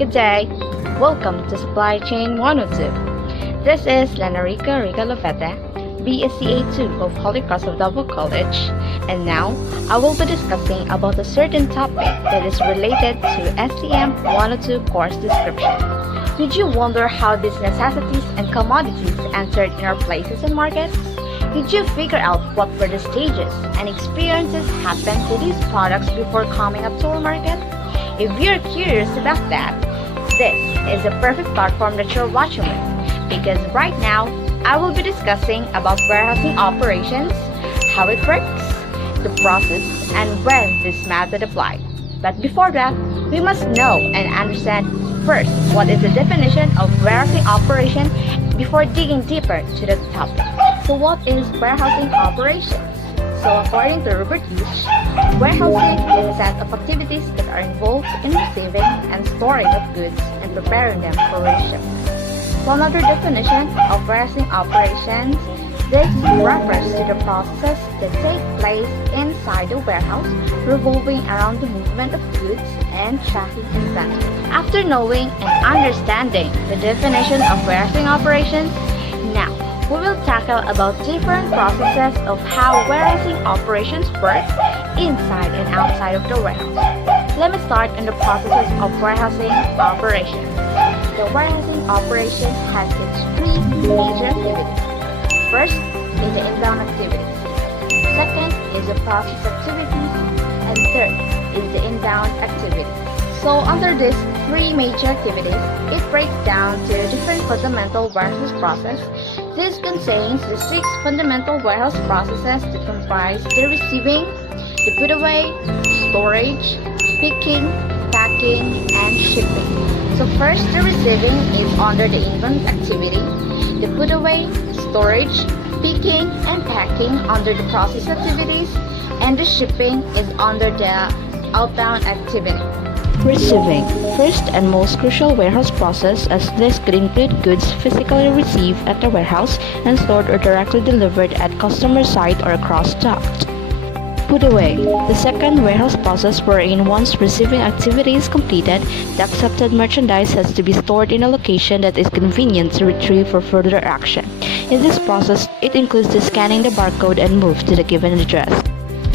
Good day. Welcome to Supply Chain 102. This is Lenarica Rica Lopete, BSCA 2 of Holy Cross of Davao College, and now I will be discussing about a certain topic that is related to SCM 102 course description. Did you wonder how these necessities and commodities entered in our places and markets? Did you figure out what were the stages and experiences happened to these products before coming up to our market? If you're curious about that, this is a perfect platform that you're watching with, because right now I will be discussing about warehousing operations, how it works, the process, and when this method applied. But before that, we must know and understand first what is the definition of warehousing operation before digging deeper to the topic. So what is warehousing operations? So according to Robert Leach, warehousing is a set of activities that are involved in receiving and storing of goods and preparing them for shipment. So another definition of warehousing operations, this refers to the processes that take place inside the warehouse revolving around the movement of goods and tracking inventory. After knowing and understanding the definition of warehousing operations, now we will tackle about different processes of how warehousing operations work inside and outside of the warehouse. Let me start in the processes of warehousing operations. The warehousing operation has its three major activities. First is the inbound activities. Second is the process activities. And third is the inbound activities. So under these three major activities, it breaks down to different fundamental warehouse process. This contains the 6 fundamental warehouse processes that comprise the receiving, the put away, storage, picking, packing, and shipping. So first, the receiving is under the inbound activity, the put away, storage, picking, and packing under the process activities, and the shipping is under the outbound activity. Receiving, first and most crucial warehouse process, as this could include goods physically received at the warehouse and stored or directly delivered at customer site or cross-docked. Put away, the second warehouse process wherein once receiving activity is completed, the accepted merchandise has to be stored in a location that is convenient to retrieve for further action. In this process, it includes the scanning the barcode and move to the given address.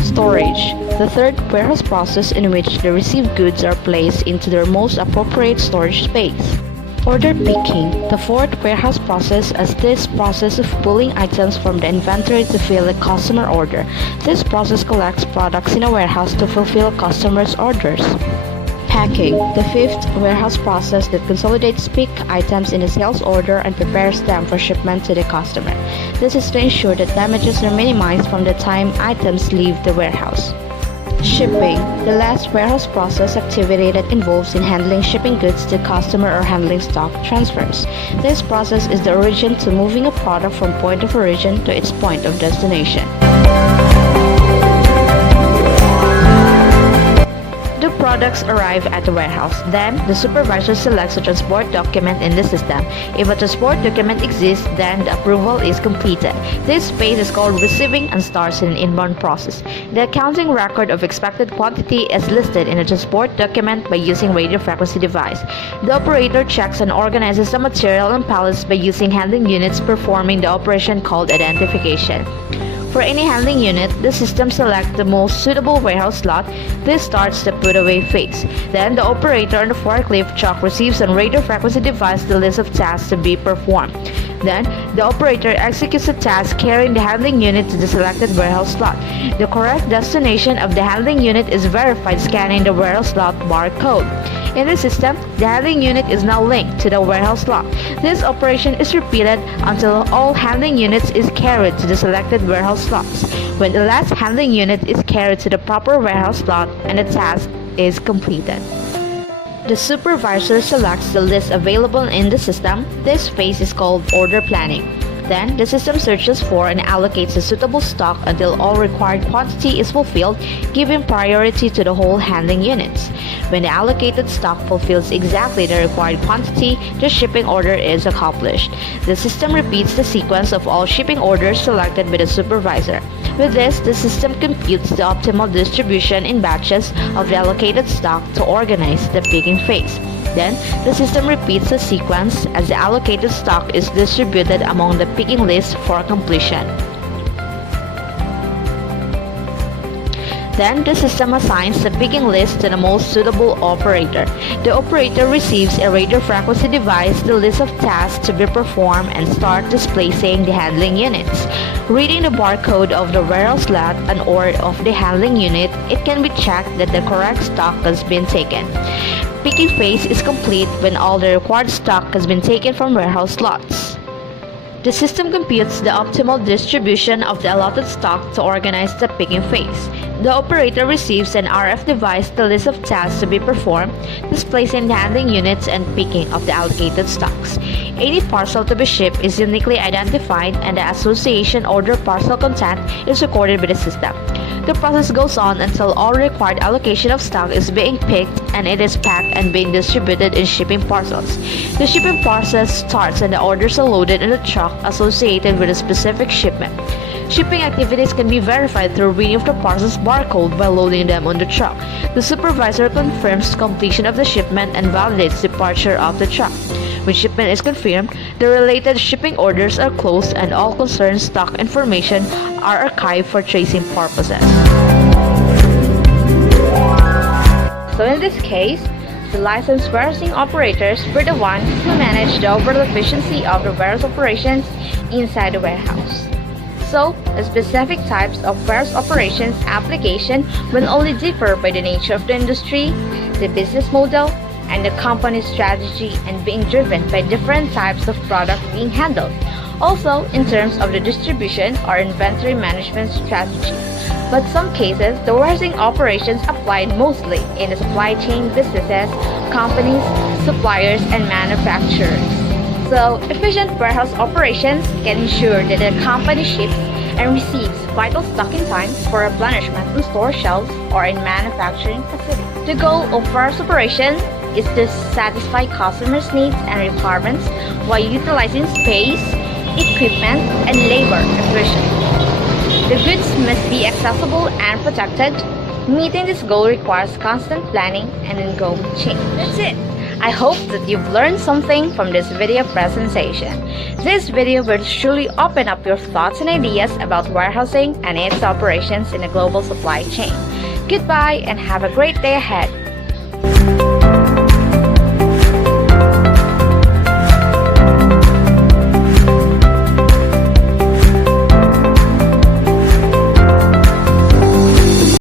Storage, the third warehouse process in which the received goods are placed into their most appropriate storage space. Order picking, the fourth warehouse process, as this process of pulling items from the inventory to fill a customer order. This process collects products in a warehouse to fulfill customers' orders. Packing, the fifth warehouse process that consolidates picked items in a sales order and prepares them for shipment to the customer. This is to ensure that damages are minimized from the time items leave the warehouse. Shipping, the last warehouse process activity that involves in handling shipping goods to customer or handling stock transfers. This process is the origin to moving a product from point of origin to its point of destination. The products arrive at the warehouse. Then, the supervisor selects a transport document in the system. If a transport document exists, then the approval is completed. This phase is called receiving and starts in an inbound process. The accounting record of expected quantity is listed in a transport document by using radio frequency device. The operator checks and organizes the material and pallets by using handling units performing the operation called identification. For any handling unit, the system selects the most suitable warehouse slot. This starts the put-away phase. Then, the operator on the forklift truck receives on radio frequency device the list of tasks to be performed. Then, the operator executes a task carrying the handling unit to the selected warehouse slot. The correct destination of the handling unit is verified scanning the warehouse slot barcode. In the system, the handling unit is now linked to the warehouse slot. This operation is repeated until all handling units is carried to the selected warehouse slots. When the last handling unit is carried to the proper warehouse slot and the task is completed. The supervisor selects the list available in the system. This phase is called order planning. Then, the system searches for and allocates a suitable stock until all required quantity is fulfilled, giving priority to the whole handling units. When the allocated stock fulfills exactly the required quantity, the shipping order is accomplished. The system repeats the sequence of all shipping orders selected by the supervisor. With this, the system computes the optimal distribution in batches of the allocated stock to organize the picking phase. Then, the system repeats the sequence as the allocated stock is distributed among the picking list for completion. Then, the system assigns the picking list to the most suitable operator. The operator receives a radio frequency device, the list of tasks to be performed, and start displacing the handling units. Reading the barcode of the warehouse lot and or of the handling unit, it can be checked that the correct stock has been taken. Picking phase is complete when all the required stock has been taken from warehouse lots. The system computes the optimal distribution of the allotted stock to organize the picking phase. The operator receives an RF device, the list of tasks to be performed, displacing the handling units and picking of the allocated stocks. Any parcel to be shipped is uniquely identified and the association order parcel content is recorded by the system. The process goes on until all required allocation of stock is being picked and it is packed and being distributed in shipping parcels. The shipping process starts and the orders are loaded in the truck associated with a specific shipment. Shipping activities can be verified through reading of the parcel's barcode by loading them on the truck. The supervisor confirms completion of the shipment and validates departure of the truck. When shipment is confirmed, the related shipping orders are closed and all concerned stock information are archived for tracing purposes. So in this case, the licensed warehousing operators were the ones who manage the overall efficiency of the warehouse operations inside the warehouse. So, the specific types of warehouse operations application will only differ by the nature of the industry, the business model, and the company's strategy and being driven by different types of product being handled. Also, in terms of the distribution or inventory management strategy. But some cases, the warehousing operations applied mostly in the supply chain businesses, companies, suppliers, and manufacturers. So, efficient warehouse operations can ensure that the company ships and receives vital stock in time for replenishment on store shelves or in manufacturing facilities. The goal of warehouse operation is to satisfy customers' needs and requirements while utilizing space, equipment, and labor efficiently. The goods must be accessible and protected. Meeting this goal requires constant planning and ongoing change. That's it. I hope that you've learned something from this video presentation. This video will surely open up your thoughts and ideas about warehousing and its operations in a global supply chain. Goodbye and have a great day ahead.